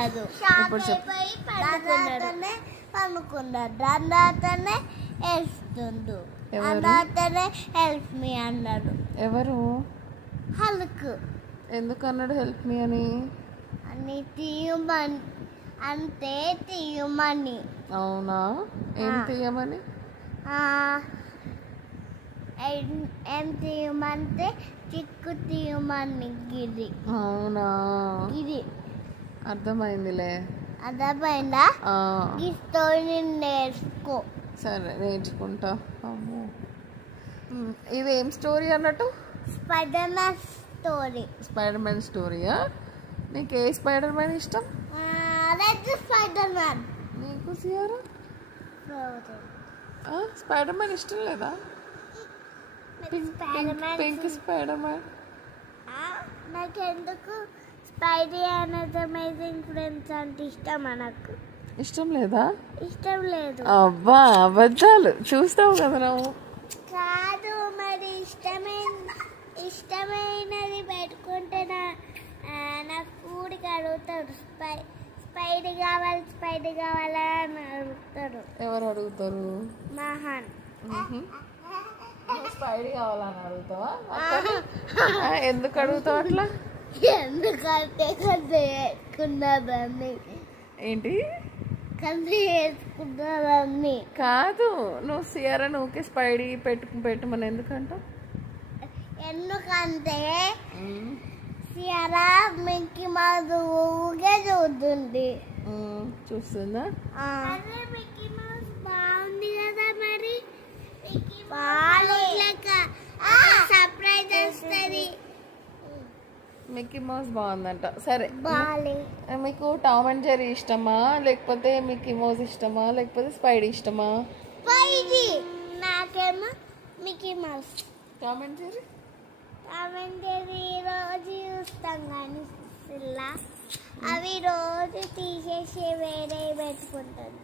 కాదు. పనుకున్నాడు. దాని తర్వాతనే వేస్తుండు. తర్వాతనే హెల్ప్ మీ అన్నాడు. ఎవరు? హల్క్. ఎందుకు అన్నాడు హెల్ప్ మీ అని? తీయమని అంటే తీయమని. అవునా? ఏం తీయమని? ఏం తీయమంటే చిక్కు తీయమని. గిరి. అవునా? గిరి. అర్థమైందిలే. అర్థమైందా? ఈ స్టోరీ నేర్చుకో. సరే నేర్చుకుంటా. అమ్మో, ఇది ఏం స్టోరీ అన్నట్టు? Spider Man story. Spider Man స్టోరీయా? నీకు ఏ స్పైడర్ మ్యాన్ ఇష్టం? Red Spider Man. నీకు సియారా? స్పైడర్ మ్యాన్ ఇష్టం లేదా? Pink Spider Man. నాకెందుకు స్పైడీ అనేది అమేజింగ్ ఫ్రెండ్స్ అంటే ఇష్టం. నాకు ఇష్టం లేదా? ఇష్టం లేదు. అబ్బా అబద్ధాలు చూస్తావు కదా నువ్వు. కాదు మరి ఇష్టమైనది పెట్టుకుంటే నాకు కూడికి అడుగుతాడు. స్పైడీ కావాలా అని అడుగుతాడు. ఎవరు అడుగుతారు? మహాన్. స్పైడీ కావాలని అడుగుతావా? ఎందుకు అడుగుతావు అట్లా? ఎందుకంటే కంది వేసుకున్నదాన్ని. ఏంటి? కంది వేసుకున్నదాన్ని కాదు, నువ్వు సియారా నువ్వుకే స్పైడీ పెట్టమని ఎందుకంటావు? ఎందుకంటే సియారా మిక్కీ మౌస్ ఊగే చూస్తుంది. చూస్తుందా? మిక్కీ మౌస్ బాగుంది కదా. మరి సర్ప్రైజ్ వస్తుంది. మిక్కీ మౌస్ బాగుందంట. సరే, మీకు టామ్ అండ్ జెర్రీ ఇష్టమా, లేకపోతే మిక్కీ మౌస్ ఇష్టమా, లేకపోతే స్పైడీ ఇష్టమా? స్పైడీ. నాకేమో Mickey mouse. Tom and Jerry రోజు చూస్తాం కానీ అవి రోజు తీసేసి వేరే పెట్టుకుంటాను.